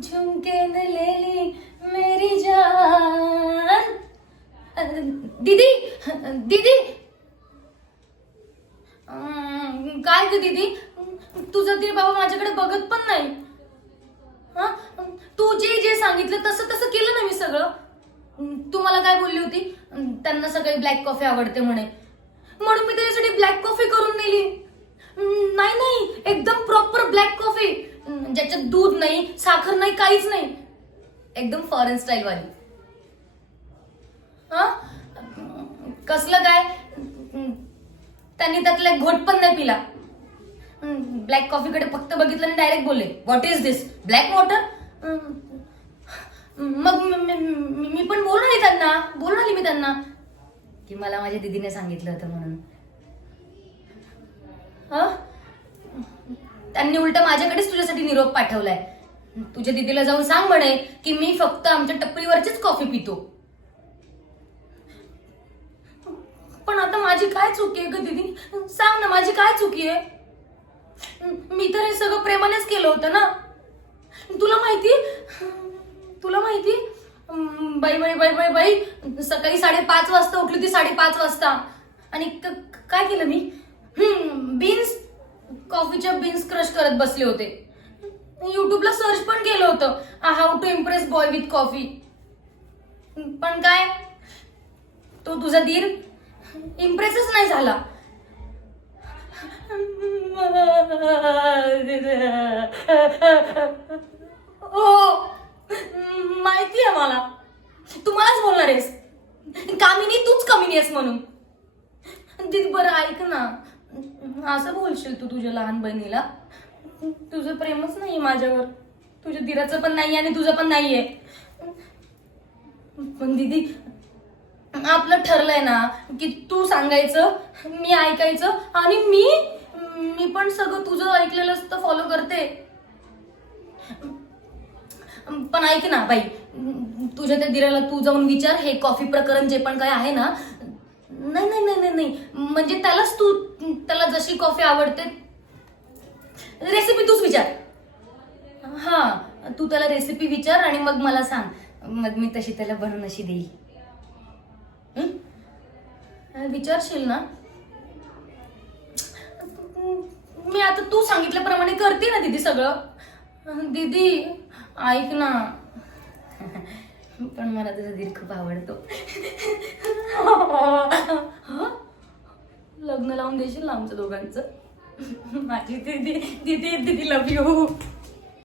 झुमके न ले ली मेरी जान. दीदी दीदी काय ग दीदी, तुझं दीर बाबा माझ्याकडे बघत पण नाही. हा, तू जे जे सांगितलं तसं तसं केलं ना मी सगळं. तू मला काय बोलली होती, त्यांना सगळी ब्लॅक कॉफी आवडते म्हणे, म्हणून मी त्याच्यासाठी ब्लॅक कॉफी करून दिली. नाही नाही, एकदम प्रॉपर ब्लॅक कॉफी, ज्याच्यात दूध नाही, साखर नाही, काहीच नाही, एकदम फॉरेन स्टाईल वाली. हा, कसलं काय, त्यांनी त्यातला एक घोट पण नाही पिला. ब्लॅक कॉफीकडे फक्त बघितलं आणि डायरेक्ट बोलले, what is this, black water. मग मी पण बोलून आली मी त्यांना की मला माझ्या दीदीने सांगितलं होतं म्हणून. त्यांनी उलट माझ्याकडेच तुझ्यासाठी निरोप पाठवलाय. तुझ्या दीदीला जाऊन सांग म्हणे की मी फक्त आमच्या टपरीवरचीच कॉफी पितो. पण आता माझी काय चुकी आहे ग दीदी, सांग ना, माझी काय चुकी आहे. मी तर हे सगळं प्रेमानेच केलं होतं ना. तुला माहिती बाई बाई बाई बाई बाई, सकाळी 5:30 वाजता उठली होती, 5:30 वाजता, आणि काय केलं मी, कॉफीच्या बीन्स क्रश करत बसले होते. युट्यूबला सर्च पण केलं होतं, how to impress boy with coffee. पण काय, तो तुझा दीर इम्प्रेसच नाही झाला. हो, माहिती आहे मला, तू मलाच बोलणार आहेस कामिनी, तूच कमी आहेस म्हणून. दीदी बरं ऐक ना, असं बोलशील तू तुझ्या लहान बहिणीला, तुझं प्रेमच नाहीये माझ्यावर, तुझ्या दिराचं पण नाहीये आणि तुझं पण नाहीये. पण दीदी, आपलं ठरलंय ना की तू सांगायचं, मी ऐकायचं, आणि मी पण सगळं तुझं ऐकलेलंच तर फॉलो करते. पण ऐक ना बाई, तुझ्या त्या दिराला तू जाऊन विचार, हे कॉफी प्रकरण जे पण काय आहे ना. नाही नाही नाही नाही, म्हणजे त्याला जशी कॉफी आवडते रेसिपी तूच विचार. हा, तू त्याला रेसिपी विचार आणि मग मला सांग, मग मी तशी त्याला बनवून अशी देईल. विचारशील ना. मी आता तू सांगितल्याप्रमाणे करते ना दीदी सगळं. दीदी ऐक ना, पण मला तुझा दीर खूप आवडतो. लग्न लावून देशील ना आमच्या दोघांचं. माझी दीदी दीदी दीदी लव्ह यू.